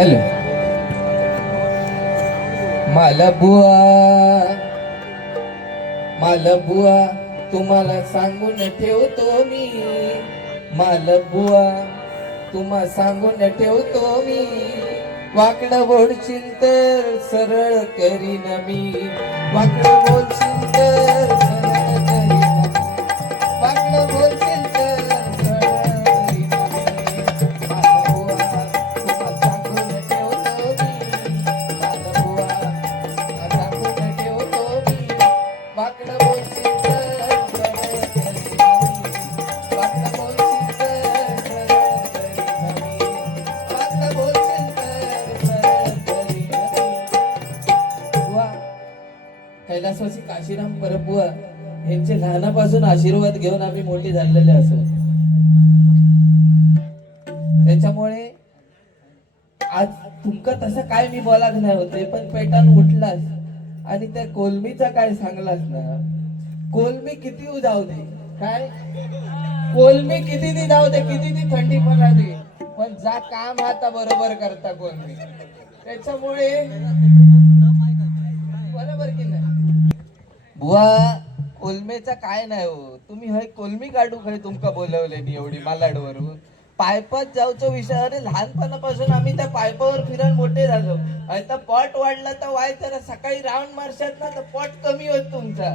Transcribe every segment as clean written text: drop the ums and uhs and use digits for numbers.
Hello. मालबुआ तुम्हाला सांगून ठेवतो मी. मालबुआ तुम्हा सांगून ठेवतो मी. वाकडं बोलशील तर सरळ करीन मी. वाकडं बोलशील तर सरळ करीन. वाकडं बोलशील तर सरळ करीन मी. मालबुआ तुम्हा सांगून ठेवतो मी. मालबुआ तुम्हा सांगून ठेवतो मी. वाकडं बोलशील तर सरळ करीन मी. वाकडं बोलशील तर सरळ करीन मी. वाकडं बोलशील तर सरळ करीन मी. बुवा कैलासवासी काशीराम परबुवा यांचे लहानापासून आशीर्वाद घेऊन आम्ही मोठे झालेले असो. त्याच्यामुळे आज तुमका तसं काय मी बोलाच नाही होते, पण पेटान उठलास आणि त्या कोलमीचा काय सांगलास ना. कोलमी किती जाऊ दे, काय कोलमी किती ती जाऊ दे, किती ती थंडी पडा दे, पण जा काम आता बरोबर करता कोलमी. त्याच्यामुळे बरोबर की नाही बुवा. कोलमेचा काय नाही हो, तुम्ही हय कोलमी काढू खय तुमका बोलवले एवढी मालाडवरून. पायपात जाऊचो विषय. अरे लहानपणापासून आम्ही त्या पायपावर फिरून मोठे झालो. आता पॉट वाढला तर वाय जरा सकाळी राऊंड मारशात ना तर पॉट कमी होत तुमचा.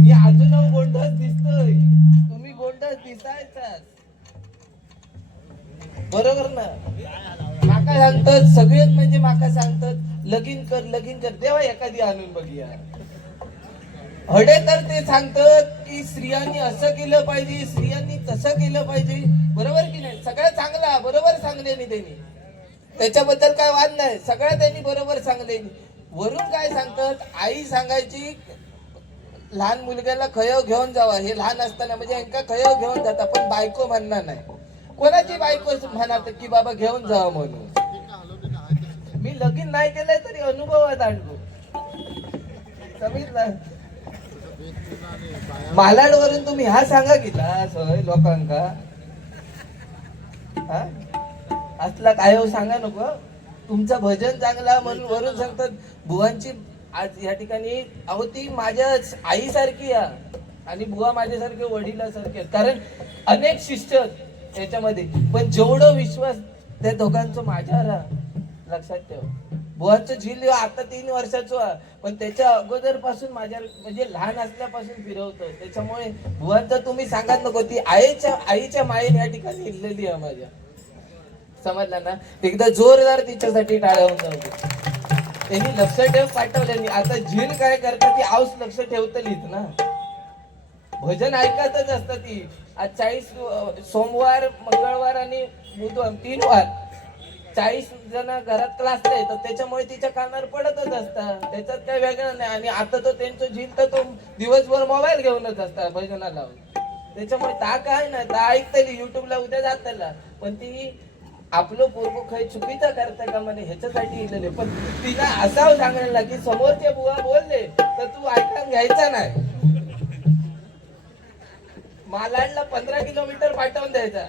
मी अजून गोंधळ दिसतोय, तुम्ही गोंधळ दिसायचाच बरोबर ना. माका सांगतात सगळेच, म्हणजे माका सांगतात लगीन कर लगीन कर. देवा एखादी आणून बघूया. हडे तर ते सांगतात की स्त्रियांनी असं केलं पाहिजे, स्त्रियांनी तसं केलं पाहिजे. बरोबर की नाही. सगळं चांगला बरोबर सांगले नाही त्यांनी, त्याच्याबद्दल काय वाद नाही. सगळं त्यांनी बरोबर सांगले. वरून काय सांगतात, आई सांगायची लहान मुलग्याला खय घेऊन जावा. हे लहान असताना म्हणजे यांका खय घेऊन जाता, पण बायको म्हणणार नाही. कोणाची बायको म्हणत की बाबा घेऊन जावं म्हणून. मी लगीन नाही केलंय तरी अनुभवात आणलो. समजलं. मालाडवरून तुम्ही हा सांगा की होय लोकांका असला काय हो सांगा नको. तुमचं भजन चांगला म्हणून वरून सांगतात. बुवांची आज या ठिकाणी अहो ती माझ्या आईसारखी आणि बुवा माझ्यासारखे वडिलासारखे. कारण अनेक शिष्य याच्यामध्ये, पण जेवढं विश्वास त्या दोघांचं माझ्यावर लक्षात ठेव. बुवांचं झील आता 3 वर्षाचं, पण त्याच्या अगोदर पासून माझ्या म्हणजे लहान असल्यापासून फिरवतं. त्याच्यामुळे बुवांचं तुम्ही सांगत नको. ती आईच्या मायेने या ठिकाणी इल्लेली आहे माझ्या. समजला ना. एकदा जोरदार तिच्यासाठी टाळ्या होऊन जाऊ. त्यांनी लक्ष ठेव पाठवले. आता झील काय करतात ती आऊस लक्ष ठेवतलीच ना. भजन ऐकतच असतात ती. आज 40 सोमवार मंगळवार आणि बुधवार 3 वार 40 जण घरात क्लासला येतात. त्याच्यामुळे तिच्या कानावर पडतच असतात. त्याच्यात काही वेगळं नाही. आणि आता तो त्यांचं झील तर तो दिवसभर मोबाईल घेऊनच असतात भजना लावून. त्याच्यामुळे ता काय नाही ता ऐकतली युट्यूबला उद्या जाताला, पण ती आपलं पोरगो खय चुकीचं करता का म्हणे ह्याच्यासाठी इलेले. पण तिला असावं सांगायला की समोरचे बुवा बोलले तर तू ऐकून घ्यायचा नाही. मालाडला 15 किलोमीटर पाठवून द्यायचा.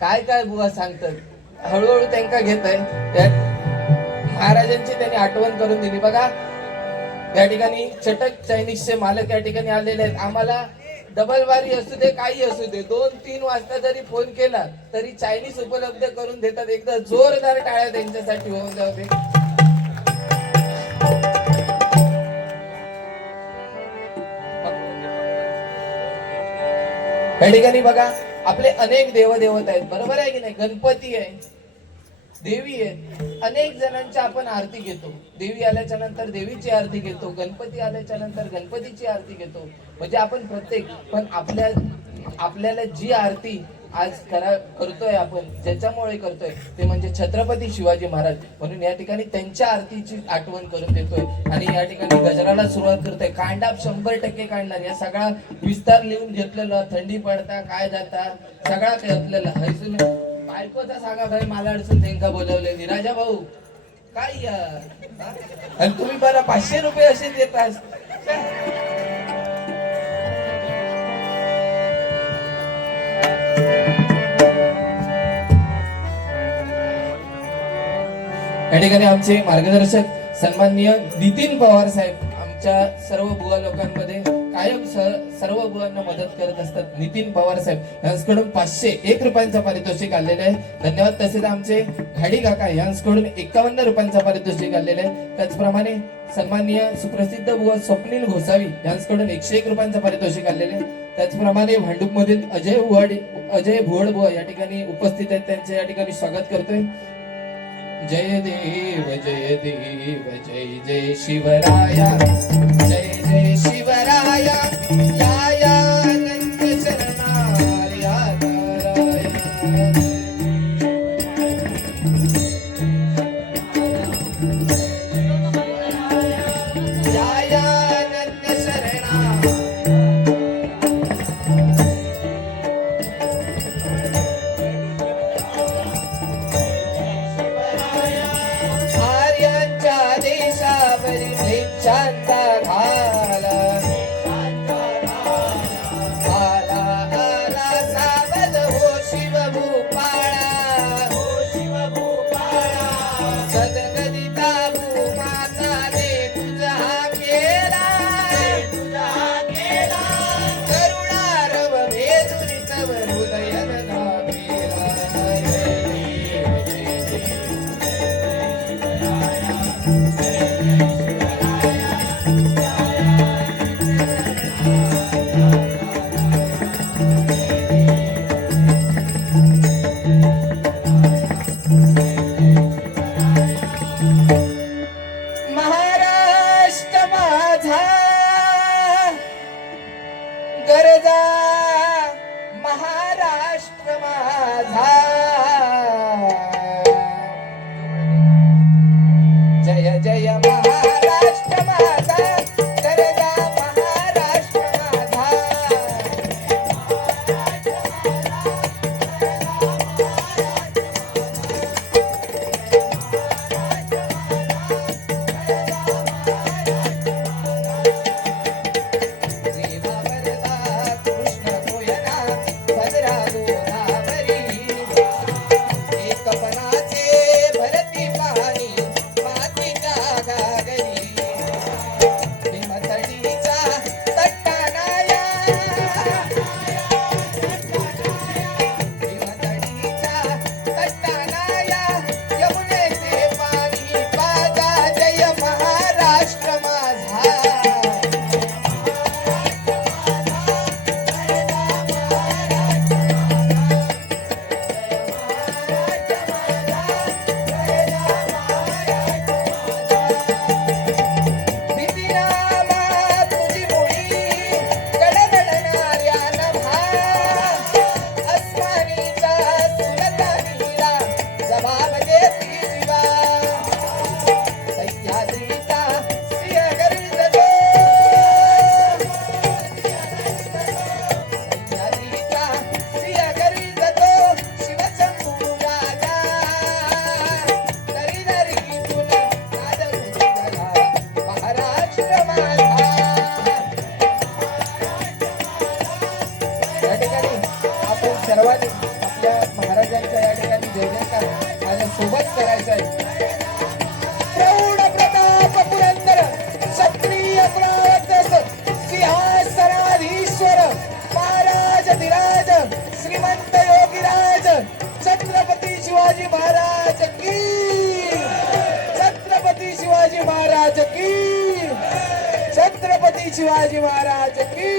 काय काय बुवा सांगतात. हळूहळू त्यांना घेत आहे. महाराजांची त्यांनी आठवण करून दिली. बघा या ठिकाणी चटक चायनीजचे मालक या ठिकाणी आलेले आहेत. आम्हाला डबल वारी असू दे काही असू दे 2-3 वाजता जरी फोन केला तरी चायनीज उपलब्ध करून देतात. एकदा जोरदार टाळ्या त्यांच्यासाठी होऊन जाऊ दे. या ठिकाणी बघा आपले अनेक देवदेवता आहेत. बरोबर आहे की नाही. गणपती आहे, देवी आहे. अनेक जणांची आपण आरती घेतो. देवी आल्याच्या नंतर देवीची आरती घेतो, गणपती आल्याच्या नंतर गणपतीची आरती घेतो. म्हणजे आपण प्रत्येक, पण आपल्याला जी आरती आज करतोय आपण, ज्याच्यामुळे करतोय ते म्हणजे छत्रपती शिवाजी महाराज. म्हणून या ठिकाणी त्यांच्या आरतीची आठवण करून देतोय. आणि या ठिकाणी गजराला सुरुवात करतोय. कांडाप 100% काढणार. या सगळा विस्तार लिहून घेतलेला. थंडी पडता काय जाता सगळा काही आपल्याला हैसून. बायकोचा सांगा भाई मला अडचण त्यांना बोलवलेली. राजा भाऊ काय आणि तुम्ही बरं 500 रुपये असे देतात. या ठिकाणी आमचे मार्गदर्शक सन्माननीय नितीन पवार साहेब आमच्या सर्व बुवा लोकांमध्ये कायम सर्व बुवांना मदत करत असतात. नितीन पवार साहेब यांच्याकडून 501 रुपयांचा पारितोषिक आलेले आहे. धन्यवाद. तसेच आमचे घाडी काका यांच्याकडून 51 रुपयांचा पारितोषिक आलेले आहे. त्याचप्रमाणे सन्माननीय सुप्रसिद्ध बुवा स्वप्नील घोसावी यांच्याकडून 101 रुपयांचा पारितोषिक आलेले आहे. त्याचप्रमाणे भांडूप मधील अजय भुवड बुवा या ठिकाणी उपस्थित आहेत. त्यांचे या ठिकाणी स्वागत करतोय. जय देव जय देव जय जय शिवराया जय जय शिवराया या या अनंत शरणार्या ताराया. या या अनंत शरणा शांता घाला आला आला सावध हो शिवभूपाळा सदगदिता भूमाता दे तुझा केला करुणारव भेदुरी तव हृदय नामेला. महाराष्ट्र माझा गरजा महाराष्ट्र माझा जय जय महाराष्ट्र माझा गरजा महाराष्ट्र माझा. सर्वांनी आपल्या महाराजांच्या या ठिकाणी जय जयकार माझ्या सोबत करायचा आहे. प्रौढ प्रताप पुरंदर क्षत्रिय कुलावतस सिंहासनाधीश्वर महाराज धीराज श्रीमंत योगीराज छत्रपती शिवाजी महाराज की छत्रपती शिवाजी महाराज की छत्रपती शिवाजी महाराज की.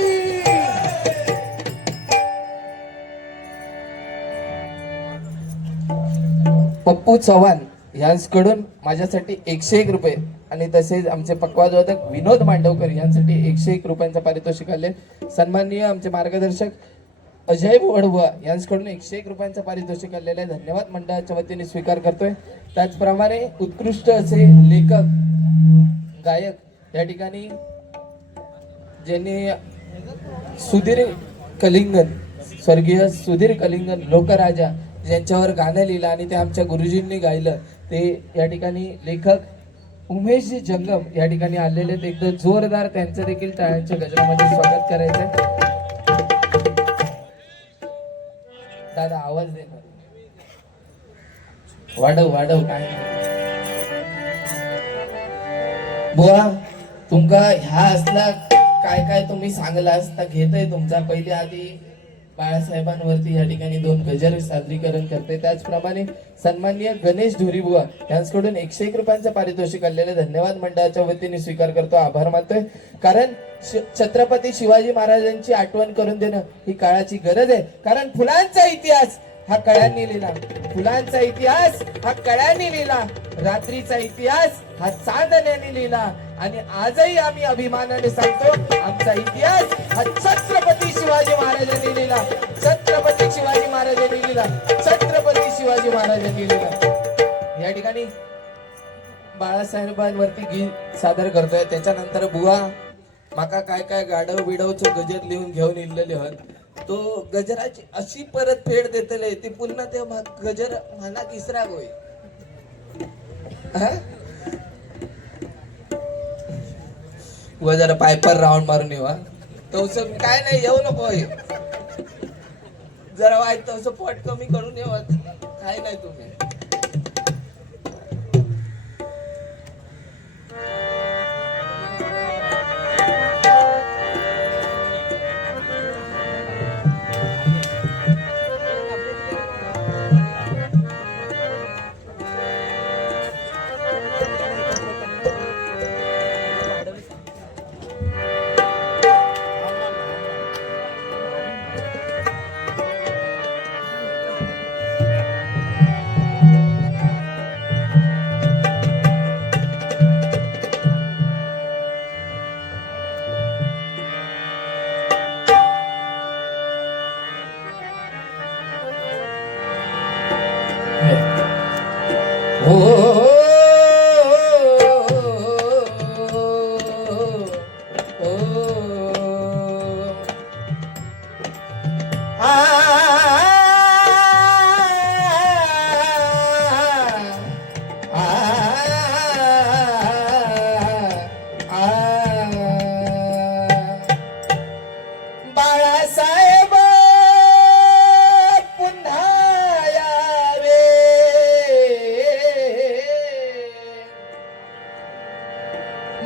पप्पू चव्हाण यांच्याकडून माझ्यासाठी 101 रुपये आणि तसेच आमचे पक्वादवादक विनोद मांडवकर यांसाठी 101 रुपयांचा पारितोषिक आले. सन्माननीय आमचे मार्गदर्शक अजय वडवा यांच्याकडून 101 रुपयांचा पारितोषिक आलेले आहे. धन्यवाद मंडळाच्या वतीने स्वीकार करतोय. त्याचप्रमाणे उत्कृष्ट असे लेखक गायक या ठिकाणी ज्यांनी स्वर्गीय सुधीर कलिंगन लोकराजा ज्यांच्यावर गाणं लिहिलं आणि ते आमच्या गुरुजींनी गायलं ते या ठिकाणी लेखक उमेश जंगम या ठिकाणी आलेले आहेत. एकदा जोरदार त्यांचं देखील टाळ्यांच्या गजरामध्ये स्वागत करायचंय. दादा आवाज दे, वाढव वाढव काय बुवा तुमका ह्या असला काय काय तुम्ही सांगला असता घेतय तुमचा पहिले आधी बाळासाहेबांवरती या ठिकाणी 2 गजर सादरीकरण करते. त्याचप्रमाणे सन्माननीय गणेश धुरी बुवा यांच्याकडून 101 रुपयांचं पारितोषिक आलेले धन्यवाद मंडळाच्या वतीने स्वीकार करतो, आभार मानतोय. कारण छत्रपती शिवाजी महाराजांची आठवण करून देणं ही काळाची गरज आहे. कारण फुलांचा इतिहास हा कळ्यांनी लिहिला, फुलांचा इतिहास हा कळ्यांनी लिहिला, रात्रीचा इतिहास हा चांदण्याने लिहिला. आणि आजही आम्ही अभिमानाने सांगतो आमचा इतिहास हा छत्रपती शिवाजी महाराजांनी लिहिला, छत्रपती शिवाजी महाराजांनी लिहिला, छत्रपती शिवाजी महाराजांनी लिहिला. या ठिकाणी बाळासाहेबांवरती गीत सादर करतोय. त्याच्यानंतर बुवा माका काय काय गाडव बिडवचे गजर लिहून घेऊन इलेले होत. तो गजराची अशी परत फेड देतले ती पुन्हा ते गजर म्हणा किसरा होय. व जरा पायपर राऊंड मारून येवा तस काय नाही येऊ नको जरा वाईट तसं पोट कमी करून येवा काय नाही तुम्ही.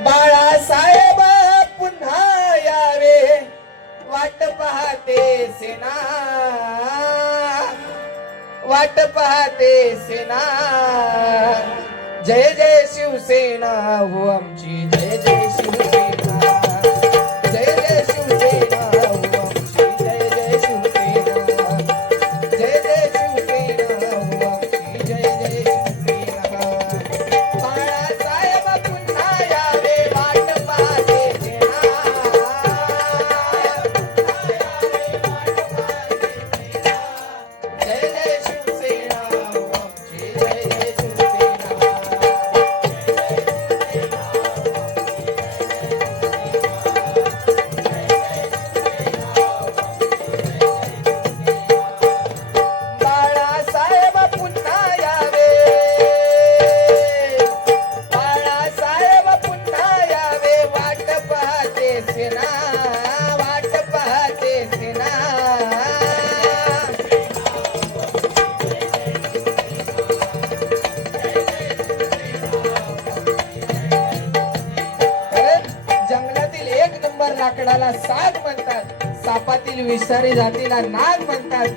बाळासाहेब पुन्हा यावे वाट पाहते सेना, वाट पाहते सेना. जय जय शिवसेना हो आमची, जय जय शिवसेना, जय जय शिवसेना हो आमची, जय जय शिवसेना, जय जय शिवसेना हो आमची, जय जय शिवसेना. बाळासाहेब पुन्हा यावे वाट पाहते सेना, जय जय शिवसेना हो आमची, जय जय शिवसेना. बाळासाहेब पुन्हा यावे, बाळासाहेब पुन्हा यावे वाट पाहते सेना, वाट पाहते सेना. कारण जंगलातील 1 नंबर लाकडाला साग म्हणतात, सापातील विषारी जातीला नाग म्हणतात.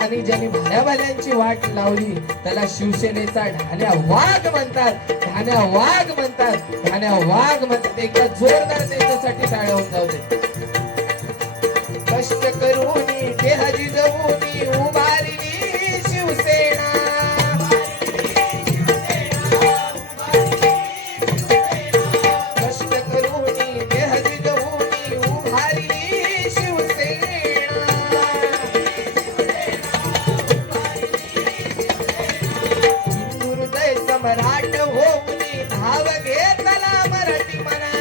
आणि ज्यांनी भाड्याभाड्यांची वाट लावली त्याला शिवसेनेचा ढाण्या वाघ म्हणतात, ढाण्या वाघ म्हणतात, ढाण्या वाघ म्हणतात. एकदा जोरदार त्यांच्यासाठी टाळ्या होऊन जाऊ दे. कष्ट करूनी देह जिजवूनी उभारली शिवसेना, कष्ट करूनी देह जिजवूनी उभारली शिवसेना. हृदय सम्राट होऊनी धाव घेतला मराठी मना,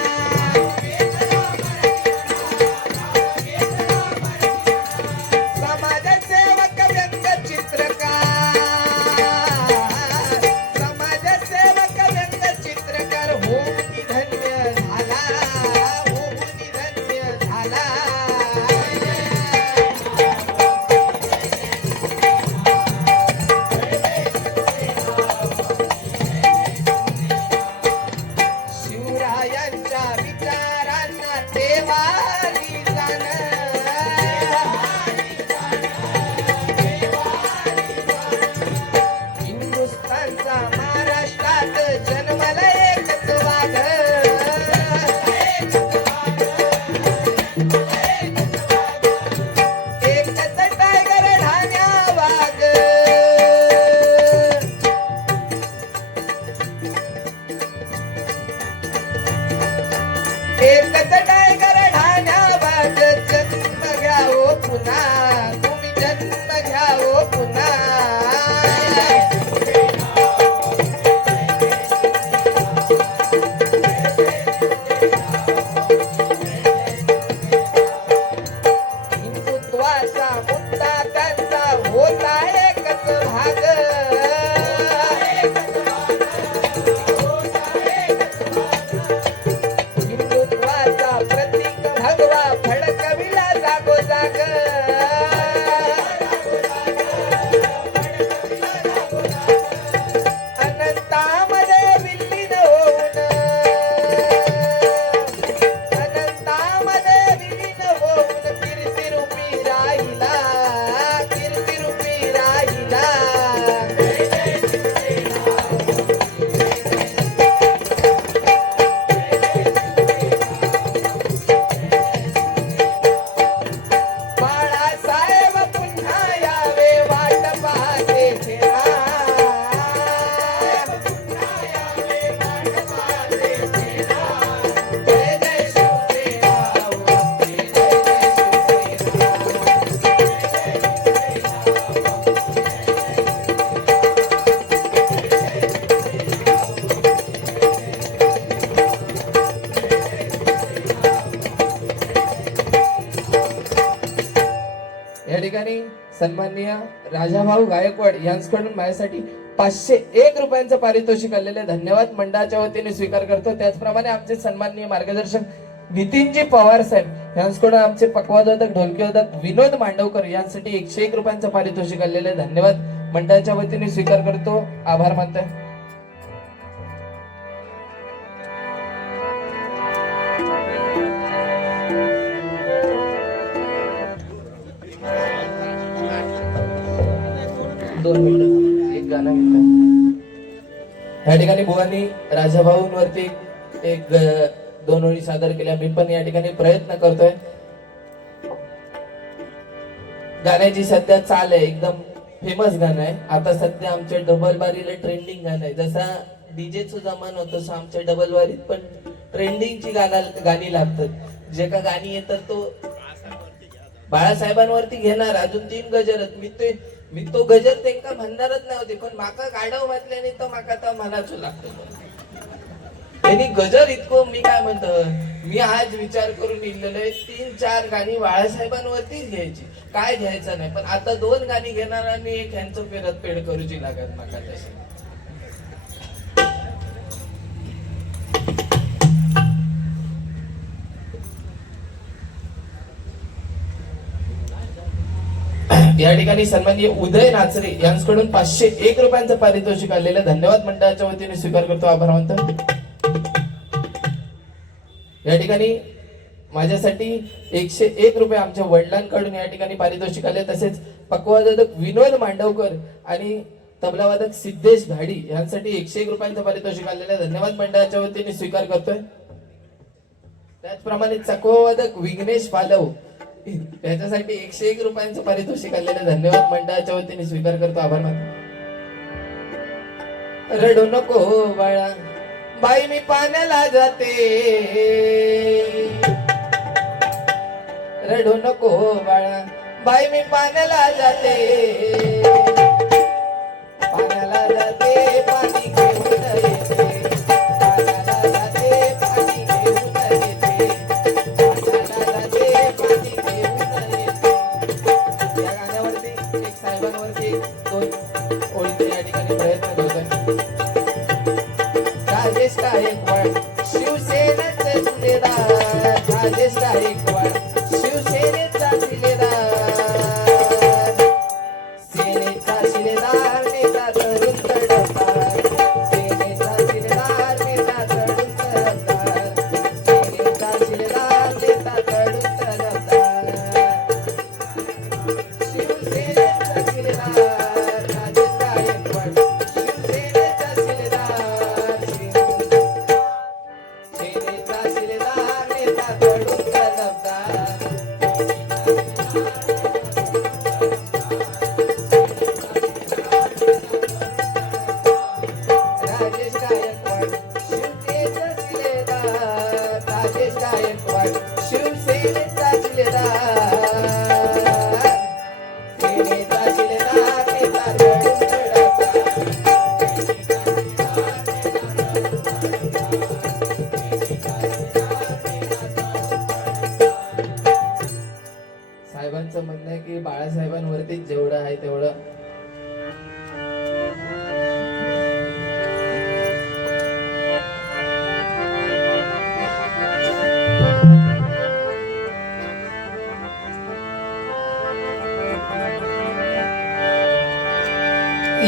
राहिला, कीर्ती रूपी राहिला. बाळासाहेब पुन्हा यावे वाट पाहते फिरा. जय जय शिवसेना, जय जय शिवसेना. या ठिकाणी सन्माननीय राजाभाऊ गायकवाड यांच्याकडून माझ्यासाठी 501 रुपयांचं पारितोषिक आलेले धन्यवाद मंडळाच्या वतीने स्वीकार करतो. त्याचप्रमाणे आमचे सन्माननीय मार्गदर्शक नितीनजी पवार साहेब यांच्याकडून आमचे पक्वादक ढोलकीवादक विनोद मांडवकर यांसाठी 101 रुपयांचं पारितोषिक आलेले धन्यवाद मंडळाच्या वतीने स्वीकार करतो. आभार मानतोय. दोन मिनिटं एक गाणं घेतलं. या ठिकाणी बुवांनी राजाभाऊंवरती एक दोन ओळी सादर केल्या. मी पण या ठिकाणी प्रयत्न करतोय. गाण्याची सध्या चाल आहे, एकदम फेमस गाणं आहे. आता सध्या आमच्या डबल बारीला ट्रेंडिंग गाणं आहे. जसा डीजेचं जमान होतं तसं आमच्या डबल बारीत पण ट्रेंडिंगची गाणी लागतात. जे का गाणी येतात तो बाळासाहेबांवरती घेणार. अजून 3 गजर आहेत. मी तो गजर त्यांना म्हणणारच नव्हते, पण माका गाडव घातल्याने तर माका तर म्हणायचो लागतो. त्यांनी गजर इतकं मी काय म्हणतो, मी आज विचार करून इलेलो आहे 3-4 गाणी बाळासाहेबांवरतीच घ्यायची, काय घ्यायचं नाही. पण आता 2 गाणी घेणार आणि एक ह्यांचं पेरत पेड करूची लागत माका तशी. या ठिकाणी सन्माननीय उदय नाचरे यांच्याकडून 501 रुपयांचं पारितोषिक आलेलं धन्यवाद मंडळाच्या वतीने स्वीकार करतो. आभार मानतो. या ठिकाणी माझ्यासाठी 101 रुपये आमच्या वडिलांकडून या ठिकाणी पारितोषिक आले. तसेच पक्वादक विनोद मांडवकर आणि तबलावादक सिद्धेश घाडी यांसाठी 101 रुपयांचं पारितोषिक आलेलं धन्यवाद मंडळाच्या वतीने स्वीकार करतोय. त्याचप्रमाणे चकवादक विघ्नेश पालव त्याच्यासाठी 101 रुपयांचं पारितोषिक आलेलं धन्यवाद मंडळाच्या वतीने स्वीकार करतो. आभार मानतो. रडू नको बाळा बाई मी पाण्याला जाते, रडू नको बाळा बाई मी पाण्याला जाते, पाण्याला जाते पाणी घेऊन येते, पाण्याला जाते पाणी घेऊन येते, पाण्याला जाते पाणी घेऊन येते. या गाण्यावरती एक साहेबांवरती 2 ओळीचे या ठिकाणी प्रयत्न करतोय. राजेश गायकवाड शिवसेनेचे शिलेदार, राजेश गायकवाड शिवसेनेचा शिलेदार, सेनेचा शिलेदार नेता तरुण तडफदार, सेनेचा शिलेदार नेता तरुण तडफदार, सेनेचा शिलेदार नेता तरुण तडफदार, शिवसेनेचा शिलेदार राजेश गायकवाड शिवसेनेचा शिलेदार, सेनेचा शिलेदार नेता तरुण तडफदार. राजेश गायकवाड शिवसेनेचा शिलेदार, राजेश गायकवाड शिवसेनेचा शिलेदार, सेनेचा शिलेदार नेता तरुण तडफदार. साहेबांचं म्हणणं आहे की बाळासाहेबांवरतीच जेवढं आहे तेवढं.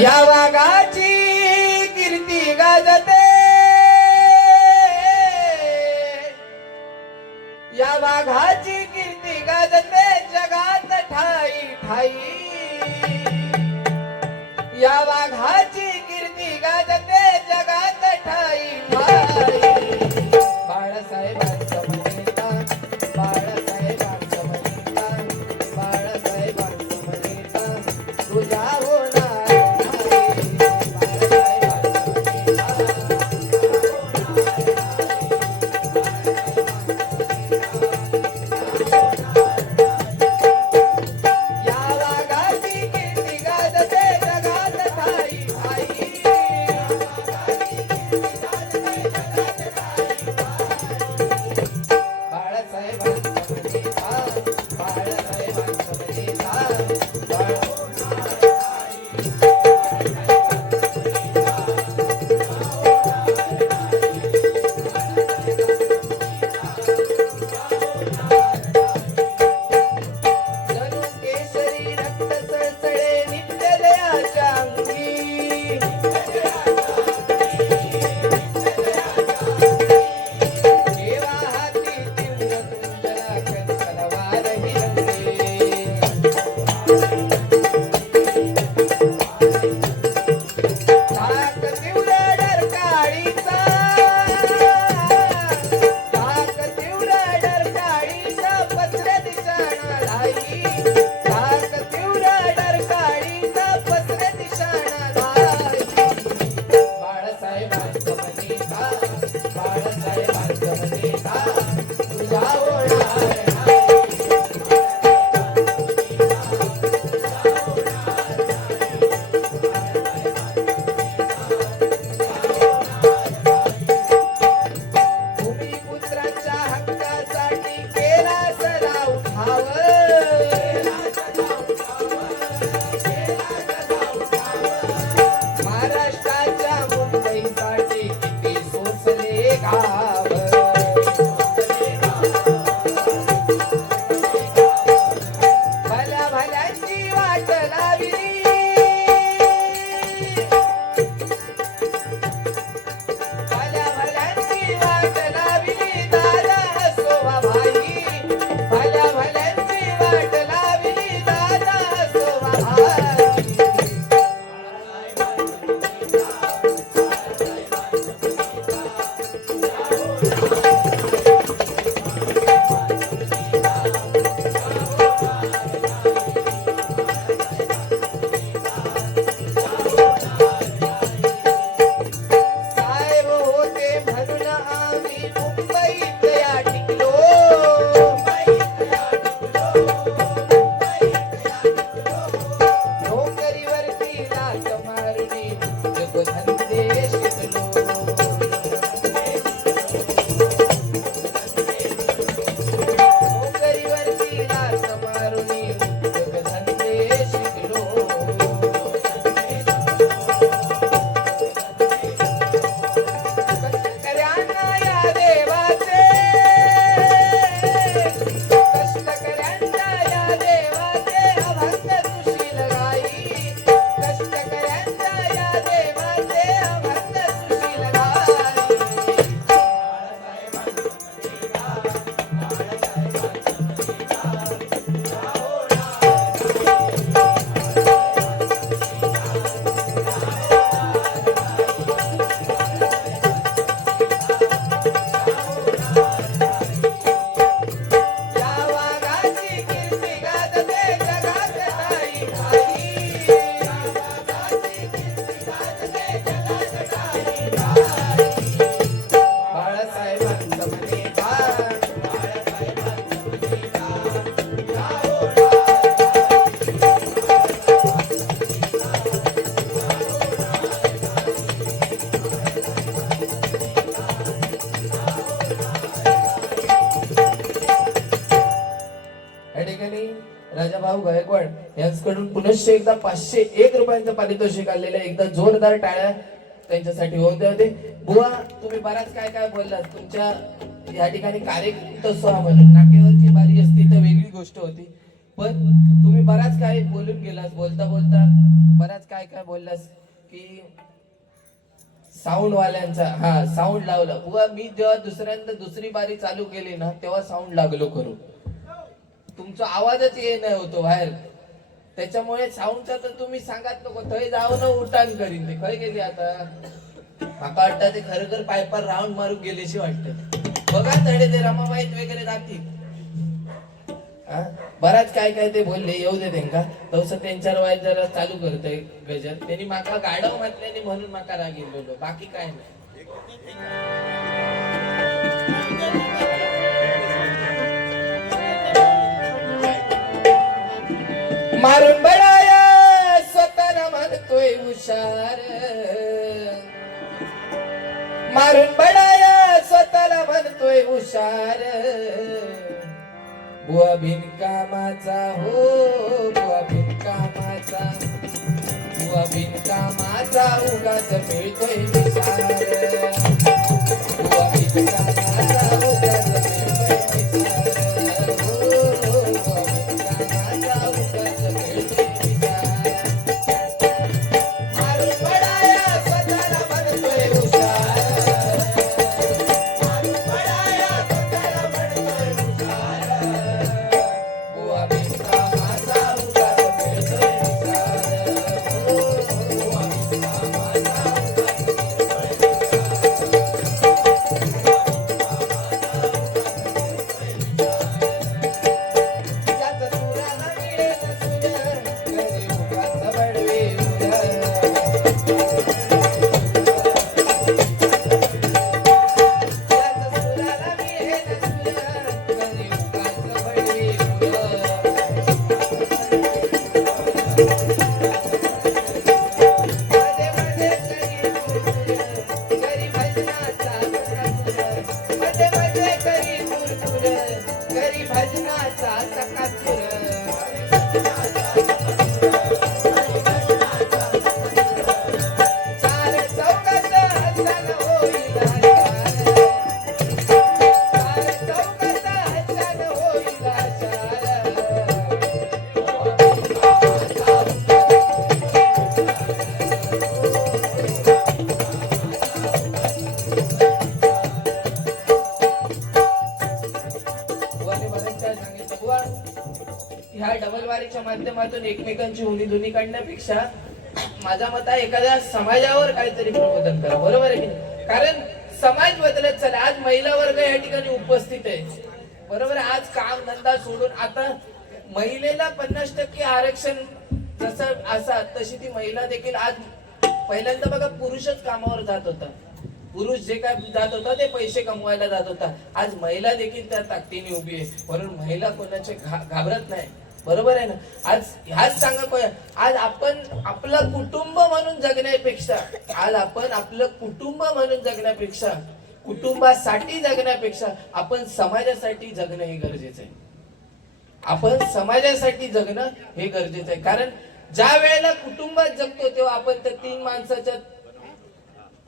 या वाघाची कीर्ती गाजते, या वाघाची कीर्ती गाजते जगात ठाई, ठाई या वाघाची कीर्ती गाजते जगात ठाई ठाई बाळासाहेबांचं म्हणता बाळासाहेबांचं म्हणता बाळासाहेबांचं म्हणता तुझ्या होणार राजाभाऊ गायकवाड यांच्याकडून पुनश्च एकदा 501 रुपयांचं पारितोषिक आलेलं एकदा जोरदार टाळ्या त्यांच्यासाठी होऊन द्या होते. बुवा तुम्ही बराच काय काय बोललात. तुमच्या या ठिकाणी कार्यक्रम म्हणून नाट्यावरची बारी असती तर वेगळी गोष्ट होती, पण तुम्ही बराच काय बोलून गेलास. बोलता बोलता बराच काय काय बोललास की साऊंड वाल्यांचा साऊंड लावला. बुवा मी जेव्हा दुसऱ्यांदा दुसरी बारी चालू केली ना तेव्हा साऊंड लागलो करू. तुमचा आवाजच ये नाही होतो बाहेर. त्याच्यामुळे साऊंडचा तर तुम्ही सांगात नको थंय जाऊन उठाण करीन ते खय गेली आता माका वाटतं ते खरं पायपार राऊंड मारून गेल्याशी वाटतं बघा तडे ते रमाबाईत वगैरे जातील हा बराच काय काय ते बोलले येऊ दे त्यांका तसं त्यांच्यावर वाईट जरा चालू करतोय गजर त्यांनी माका गाडव म्हटल्याने म्हणून माका राग गेलेलो बाकी काय नाही मारून बडाया स्वतःला म्हणतोय हुशार मारून बडाया स्वतःला म्हणतोय हुशार बुवा बिनकामाचा हो बुवा बिनकामाचा बुवा बिनकामाचा उगाच मिळतोय विचार बुवा बिनकामाचा उगाच मिळतोय विचार हो बुवा बिनकामाचा उगाच मिळतोय विचार मारून पडाया स्वतःला म्हणतोय हुशार मारून पडाया स्वतःला म्हणतोय हुशार बुवा बिनकामाचा उगाच मिळतोय विचार हो बुवा बिनकामाचा उगाच त्याचं सुराला मिळेल सुर, घरी उगाच बडवे उर. त्याचं सुराला मिळेल सुर, घरी उगाच बडवे उर. मध्ये मध्ये करी कुरकुर, घरी भजनाचा चकाचूर. मध्ये मध्ये करी कुरकुर, घरी भजनाचा चकाचूर. चार चौकात हसन होईल हशार. चार चौकात हसन होईल हशार. बुवाने बरंच काय सांगितलं बुवा ह्या डबल वारीच्या माध्यमातून एकमेकांची उणीधुनी काढण्यापेक्षा माझा मत आहे एखाद्या समाजावर काहीतरी प्रबोधन करा बरोबर आहे की नाही? कारण समाज बदलत चालला आज महिला वर्ग या ठिकाणी उपस्थित आहे बरोबर आहे? आज काम धंदा सोडून आता महिलेला 50% आरक्षण जसं असा तशी ती महिला देखील आज पहिल्यांदा बघा पुरुषच कामावर जात होता पुरुष जे काय जात होता ते पैसे कमवायला जात होता आज महिला देखील त्या ताकदीने उभी आहे म्हणून महिला कोणाचे घाबरत नाही बरोबर आहे ना आज ह्याच सांगा आज आपण आपलं कुटुंब म्हणून जगण्यापेक्षा आज आपण आपलं कुटुंब म्हणून जगण्यापेक्षा कुटुंबासाठी जगण्यापेक्षा आपण समाजासाठी जगणं हे गरजेचं आहे आपण समाजासाठी जगणं हे गरजेचं आहे कारण ज्या वेळेला कुटुंबात जगतो तेव्हा आपण त्या 3 माणसाच्या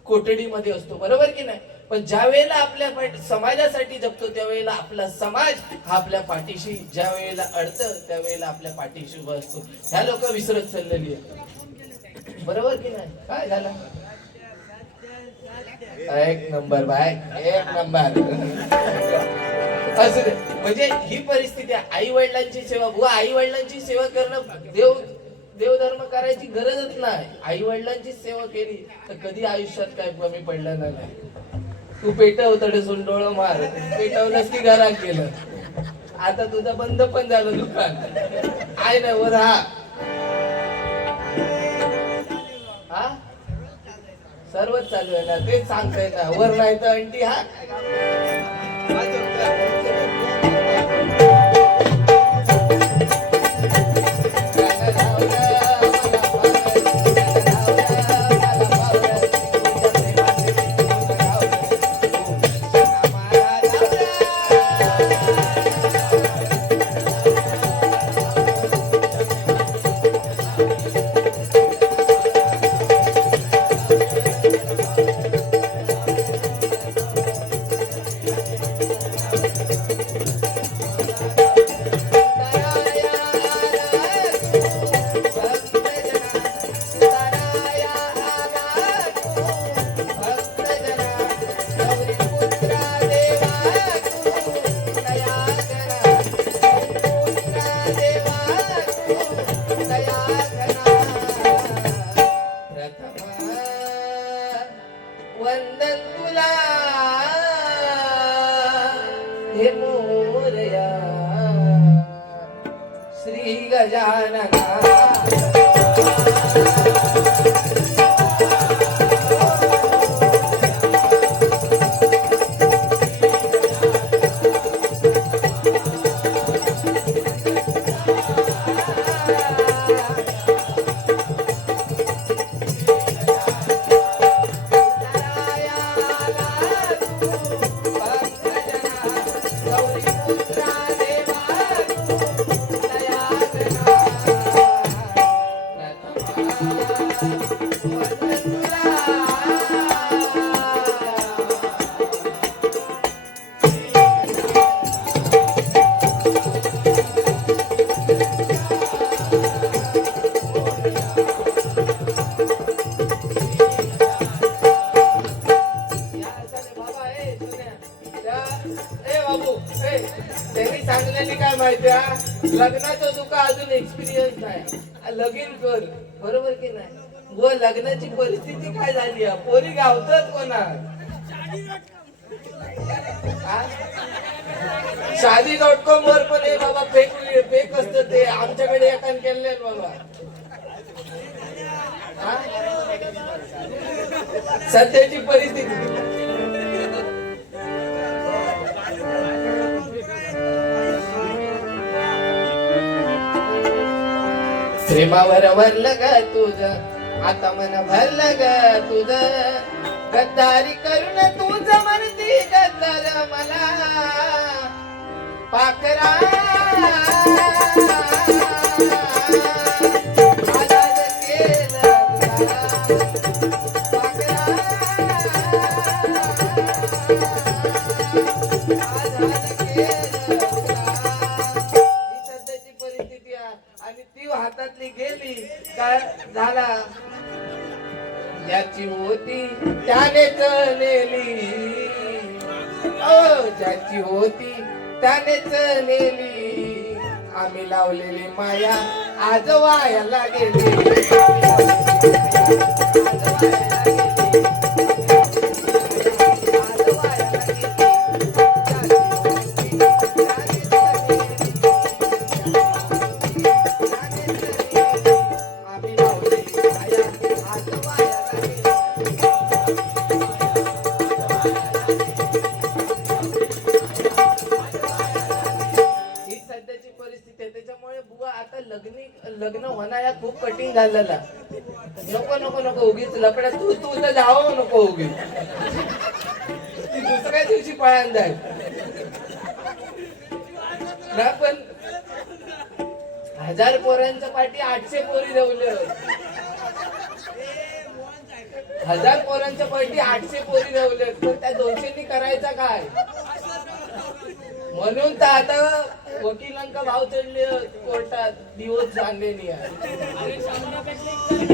कोठडीमध्ये असतो बरोबर की नाही पण ज्या वेळेला आपल्या समाजासाठी जगतो त्यावेळेला आपला समाज हा आपल्या पाठीशी ज्या वेळेला अडतं त्यावेळेला आपल्या पाठीशी उभा असतो ह्या लोक विसरत चाललेली आहे बरोबर की नाही काय झालं एक नंबर बाय एक नंबर असं म्हणजे ही परिस्थिती आहे आई वडिलांची सेवा बुवा आई वडिलांची सेवा करणं देवधर्म करायची गरजच नाही आई वडिलांची सेवा केली तर कधी आयुष्यात काय कमी पडलं नाही तू पेटव तडसून डोळं मार पेटवलंस की घरात गेलं आता तुझं बंद पण झालं दुकान आहे ना वर हा सर्वच चालू आहे ना तेच सांगताय ना वर नाही तर अंटी हा गजानना त्यांनी सांगल्याने काय माहिती लग्नाचं तुका अजून एक्सपिरियन्स नाही लगीन कर बरोबर की नाही व लग्नाची परिस्थिती काय झाली पोरी गावतात कोणा शादी.com वर पण हे बाबा फेक असतं ते आमच्याकडे एकान केले बाबा सध्याची परिस्थिती प्रेमावर वरलं ग तुझं आता मन भरलं ग तुझं गद्दारी करून तुझं म्हणती गद्दार मला पाखरा आजाद केलं पाखरा आजाद केलं ही सध्याची परिस्थिती आहे आणि ती हातातली गेली काय झाला ज्याची होती त्यानेच नेली ज्याची होती त्यानेच नेली आम्ही लावलेली माया आज वायाला गेली लग्न होणाऱ्या खूप कठीण झालेला नको नको नको उगीच लपड्या तू तू तर जावं नको उगीच ती दुसऱ्या दिवशी पळायला जाईल ना पण 1000 पोरांच्या पाठी 800 पोरी ठेवले 1000 पोरांच्या पाठी 800 पोरी ठेवले तर त्या 200 करायचा काय म्हणून तर आता वकिलांका भाव चढले कोर्टात दिवस सांगले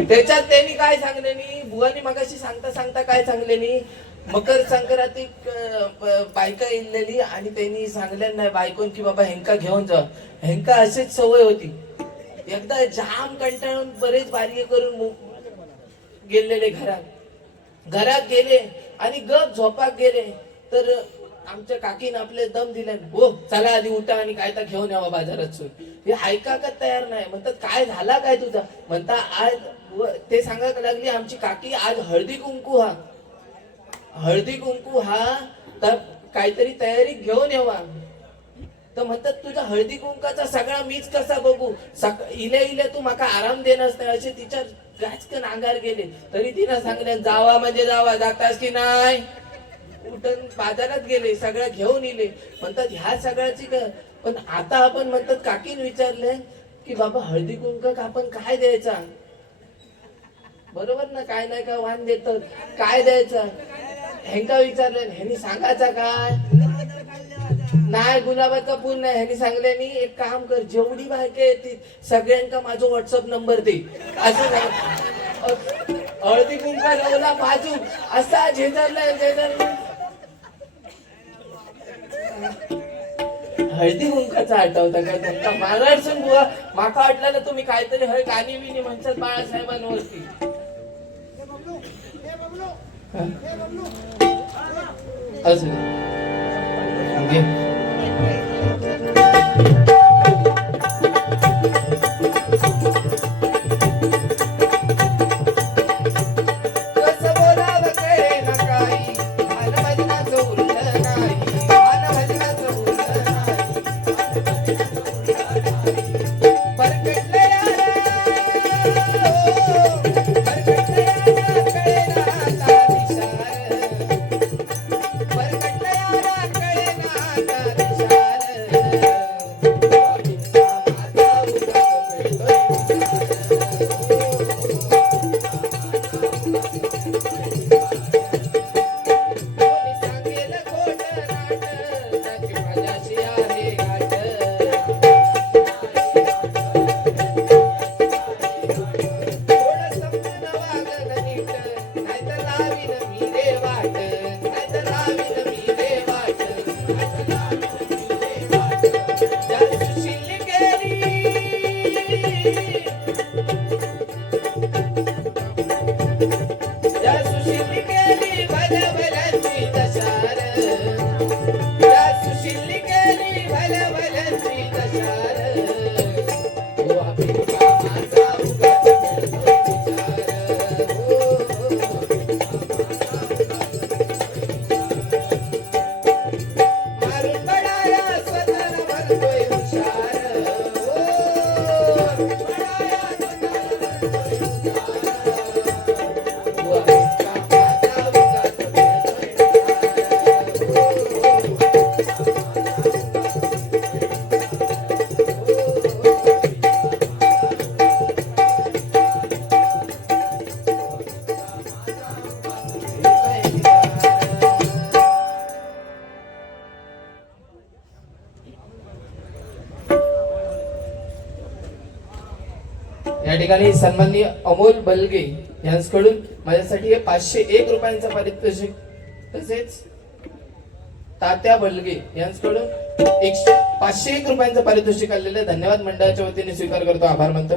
त्याच्यात त्यांनी काय सांगले नी बुवानी मगाशी सांगता सांगता काय सांगले नी मकर संक्रांतीक बायका इल्लेली आणि त्यांनी सांगले नाही बायकोन की बाबा हेंका घेऊन जा हेंका अशीच सवय होती एकदा जाम कंटाळून बरेच बारीके करून गेलेले घरात गेले आणि गप झोपाक गेले तर आमच्या काकीन आपले दम दिले हो चला आधी उठा आणि काय तर घेऊन यावा बाजारात हे ऐका का तयार नाही म्हणतात काय झाला काय तुझा म्हणता आज ते सांगायला लागली आमची काकी आज हळदी कुंकू हा तर काहीतरी तयारी घेऊन यावा तर म्हणतात तुझा हळदी कुंकाचा सगळा मीच कसा बघू इले तू माका आराम देणार नाही असे तिच्या गाचकन अंगार गेले तरी तिनं सांगले जावा म्हणजे जावा जातास की नाही उठून बाजारात गेले सगळं घेऊन इले म्हणतात ह्या सगळ्याची पण आता आपण म्हणतात काकीन विचारले की बाबा हळदी कुंकक आपण काय द्यायचा बरोबर ना काय नाही का वाण देत काय द्यायचं हेंका विचारले ह्यांनी सांगायचा काय नाही गुलाबाचा फुल नाही ह्यांनी सांगल्यानी एक काम कर जेवढी बायके येतील सगळ्यांका माझा व्हॉट्सअप नंबर दे असं हळदी कुंका लावला बाजू असा झेजरला हळदी कुंकाचा आठवता काय तुमचा महाराष्ट्र बुवा माका वाटलं तुम्ही काहीतरी हय गाणी बिनी म्हणतात बाळासाहेबांवरती असं ठिकाणी सन्माननीय अमोल बलगे यांच्याकडून माझ्यासाठी हे 501 रुपयांचं पारितोषिक, तसेच तात्या बलगे यांच्याकडून 501 रुपयांचं पारितोषिक आलेलं आहे. धन्यवाद मंडळाच्या वतीने स्वीकार करतो, आभार मानतो.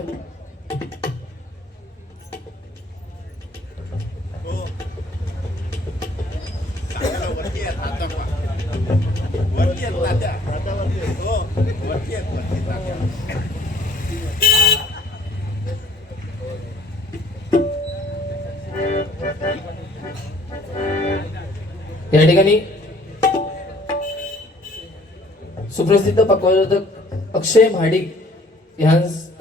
या ठिकाणी सुप्रसिद्ध पक्वादक अक्षय महाडिक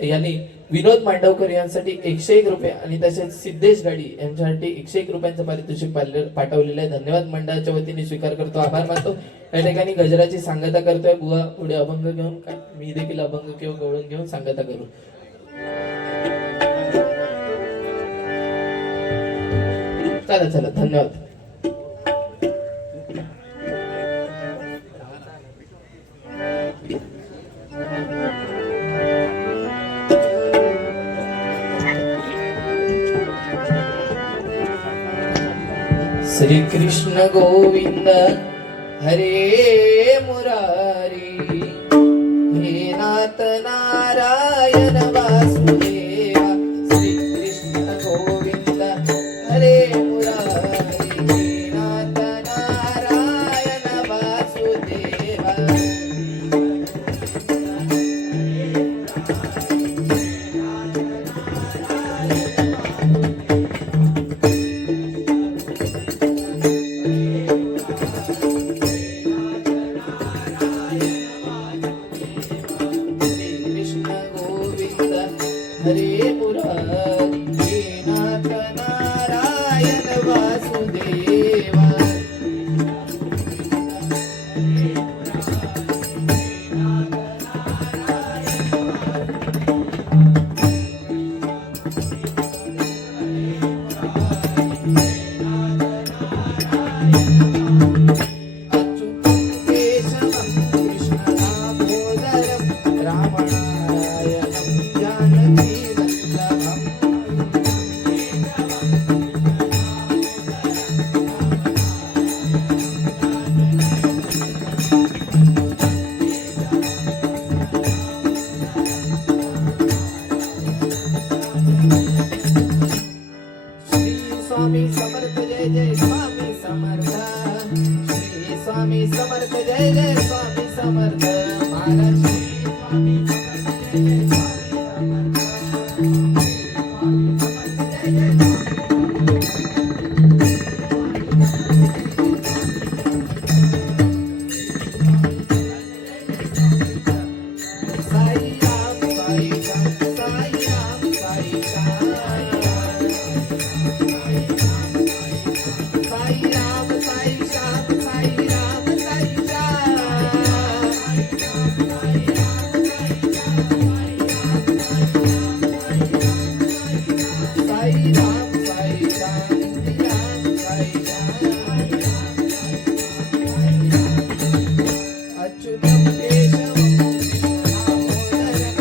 यांनी विनोद मांडवकर यांसाठी 101 रुपये आणि तसेच सिद्धेश गाडी यांच्यासाठी 101 रुपयांचं पारितोषिक पाठवलेलं आहे. धन्यवाद मंडळाच्या वतीने स्वीकार करतो, आभार मानतो. या ठिकाणी गजराची सांगता करतोय बुवा. पुढे अभंग घेऊन मी देखील अभंग किंवा गवळण घेऊन सांगता करू. चला चला, धन्यवाद. श्री कृष्ण गोविंद हरे मुरारी, हे नाथ नारायण वासुदेवा. श्री कृष्ण गोविंद हरे मुरारी, हे नाथ नारायण वासुदेवा. हरे मुरारी, हे नाथ नारायण वासुदेवा. अच्युतं केशवं कृष्ण दामोदरं रामनारायणं जानकी स्वामी समर्थ जय जय स्वामी समर्थ. श्री स्वामी समर्थ जय जय स्वामी समर्थ. महाराज श्री स्वामी समर्थ जय जय स्वामी समर्थ. साई राम साई राम साई राम साई राम. साई राम साई श्याम साई राम साई श्याम. साई राम साई श्याम राम साई श्याम. अच्युतं केशवं कृष्ण दामोदरं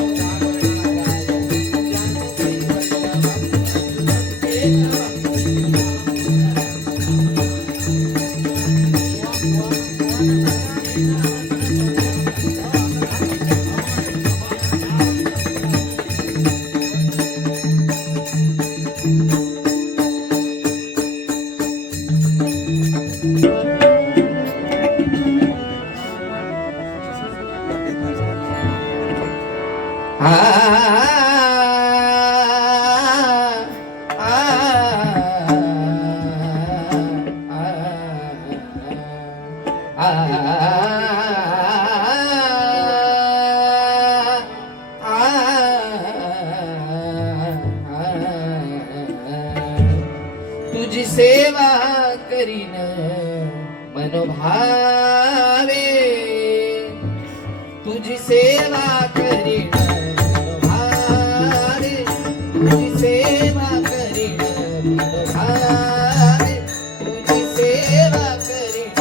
रामनारायणं जानकी वल्लभं. तुझी सेवा करीन मनोभावे. तुझी सेवा करीन मनोभावे. तुझी सेवा करीन मनोभावे. तुझी सेवा करीन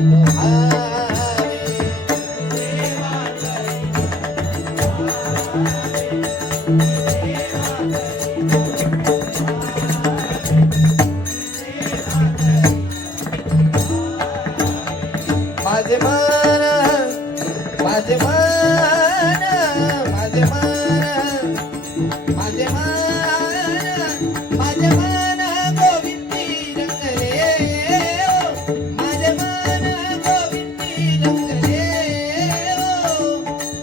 मनोभावे. सेवा करीन मनोभावे. माझे मन माझे मन माझे मन माझे मन माझे मन गोविंदी रंगले ओ माझे मन गोविंदी रंगले ओ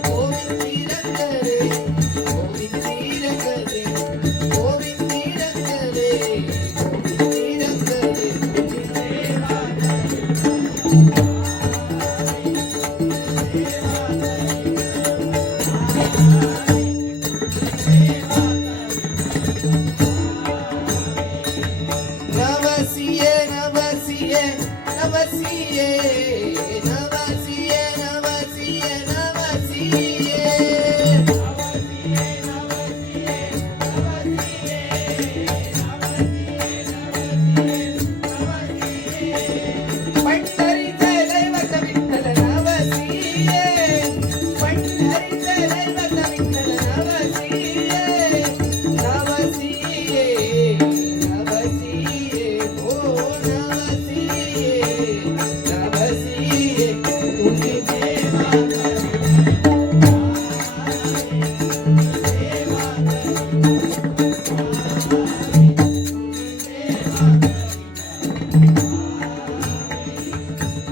गोविंदी रंगले गोविंदी रंगले गोविंदी रंगले गोविंदी रंगले नवसिये नवसिये नवसिये नवसिये नवसिये नवसिये पंढरीचे दैवत विठ्ठल नवसिये पंढरीचे दैवत विठ्ठल नवसिये नवसिये नवसिये हो नवसिये नवसिये तुझी सेवा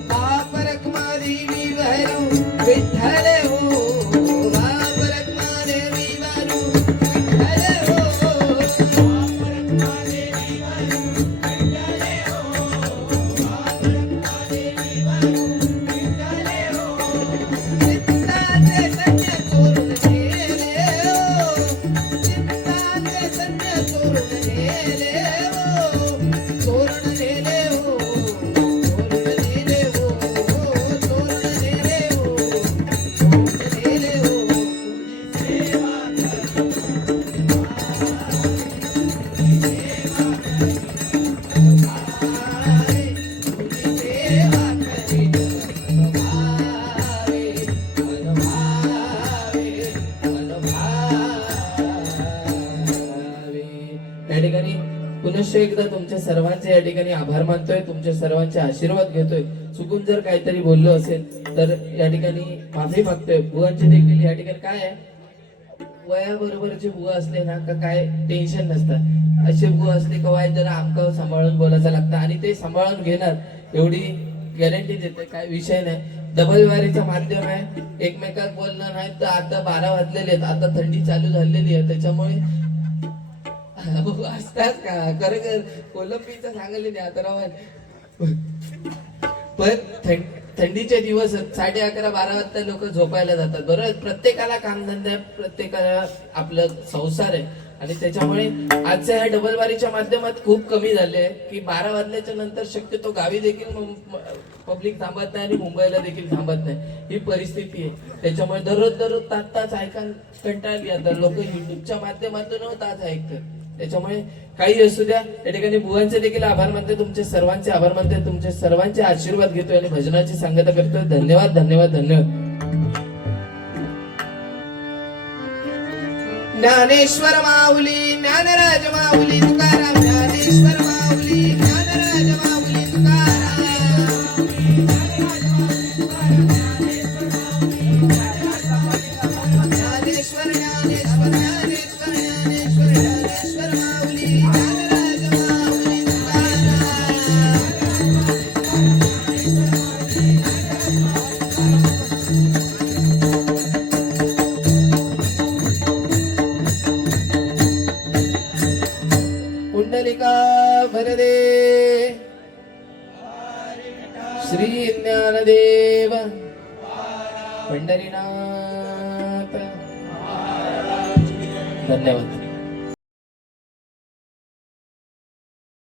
बापरक देवी वहरू विठ्ठल हो बापरक देवी वहरू विठ्ठल हो बापरक देवी वहरू विठ्ठल हो बापरक देवी वहरू विठ्ठल हो चित्ताचे सन्य चोरून गेले हो चित्ताचे सन्य चोरून गेले हो चोरून गेले हो चोरून गेले हो चोरून गेले हो चोरून गेले हो सेवा या ठिकाणी पुनश्च एकदा तुमच्या सर्वांचे या ठिकाणी आभार मानतोय तुमच्या सर्वांचे आशीर्वाद घेतोय चुकून जर काहीतरी बोललो असेल तर या ठिकाणी माफी मागतोय बुवांचे देखील या ठिकाणी काय आहे वयाबरोबरचे बुवा असले ना का काय टेन्शन नसतं असे बुवा असले का वय जरा आमका सांभाळून बोलायचं लागतं आणि ते सांभाळून घेणार एवढी गॅरंटी देते काय विषय नाही डबल वारीचं माध्यम आहे एकमेकात बोलणार नाही तर आता 12 वाजलेले आहेत आता थंडी चालू झालेली आहे त्याच्यामुळे असतात का खरं कोलंबीचं सांगले नाही आता राव पण थंडीचे दिवस 11:30-12 वाजता लोक झोपायला जातात बरोबर प्रत्येकाला कामधंदा आहे प्रत्येकाला आपलं संसार आहे आणि त्याच्यामुळे आजच्या ह्या डबलवारीच्या माध्यमात खूप कमी झाले की 12 वाजल्याच्या नंतर शक्यतो गावी देखील पब्लिक थांबत नाही आणि मुंबईला देखील थांबत नाही ही परिस्थिती आहे त्याच्यामुळे दररोज तास ऐका कंटाळली आता लोक युट्यूबच्या माध्यमातून तास ऐकतात त्याच्यामुळे काही असू द्या या ठिकाणी बुवांचे देखील आभार मानते तुमचे सर्वांचे आभार मानते तुमचे सर्वांचे आशीर्वाद घेतोय आणि भजनाची सांगता करतोय धन्यवाद धन्यवाद धन्यवाद ज्ञानेश्वर माऊली ज्ञानराज माऊली तुकाराम ज्ञानेश्वर माऊली ज्ञानराज माऊली तुकाराम ज्ञानेश्वर ज्ञानेश्वर ज्ञानेश्वर ज्ञानेश्वर ज्ञानेश्वर माऊली ज्ञानराज माऊली पुंडलिका भरदे श्री ज्ञानदेव पंढरीनाथ धन्यवाद.